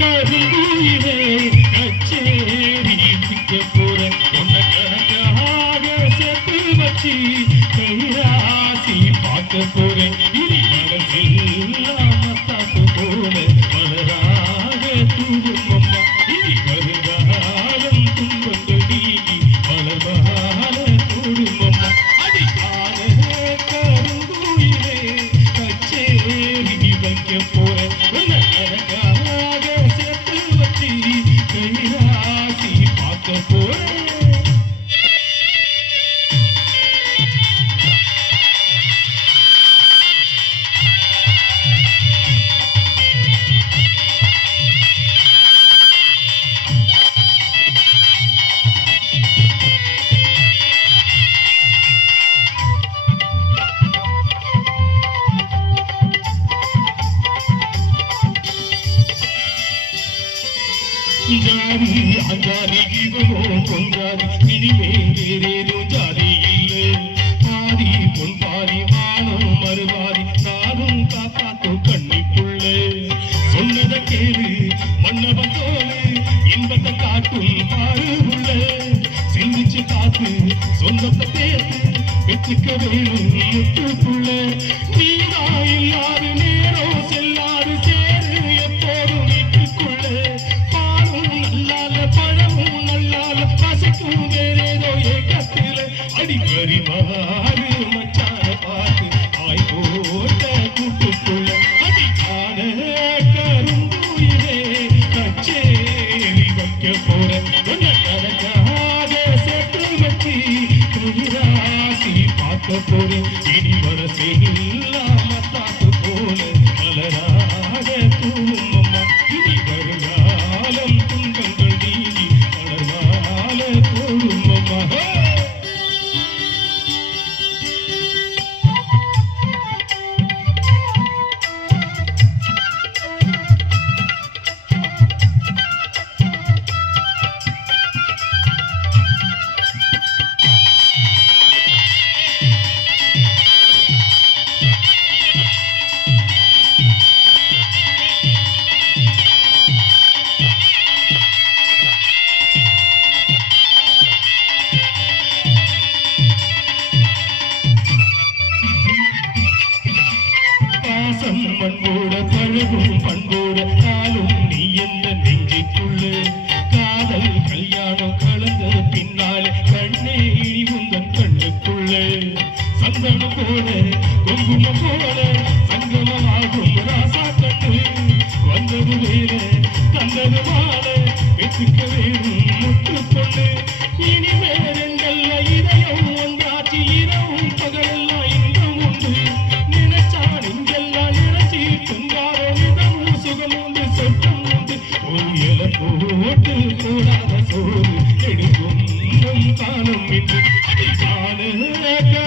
கருங்குயிலே கச்சேரி பிக்க போற உன்னை கணக்காக சேர்த்து வச்சு கைராசி பார்க்க போறேன் இனி மனசெல்லாம் தாக்கு போல மலராக தூவும் ஜாதி அஞ்சாதி இவனோ பொஞ்சாதி இனிமே வேறேதோ ஜாதி இல்லை பாதி பொன் பாதி வானம் மறுபாதி நானும் காப்பாத்தோ கண்ணிப்புள்ளே சொன்னத கேளு மன்னவன் தோலு இன்பத்தை காட்டும் பாரு உள்ள சிந்திச்சு பார்த்து சொந்தத்தை வேணும் முத்துக்குள்ள நீதான் இல்லாத நேரம் செல்லாது அடிப்பறி மாறு மச்சான பார்த்து ஆய் போட்ட கூட்டுக்குள்ள அடிக்கான கரும்புயிலே கச்சேரி வைக்க போற. உன்னை கணக்காக சேர்த்து வச்சு குதிராசி பார்க்க போறேன். இனி வர செய்தி பாசம் பண்போட பழகும் பண்போட காலும் நீ எந்த நெஞ்சுக்குள்ளே காதல் கல்யாணம் கலந்த பின்னாலே கண்ணே இனி உந்தன் கண்ணுக்குள்ளே. சந்தனம் போல குங்குமம் போல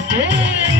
थे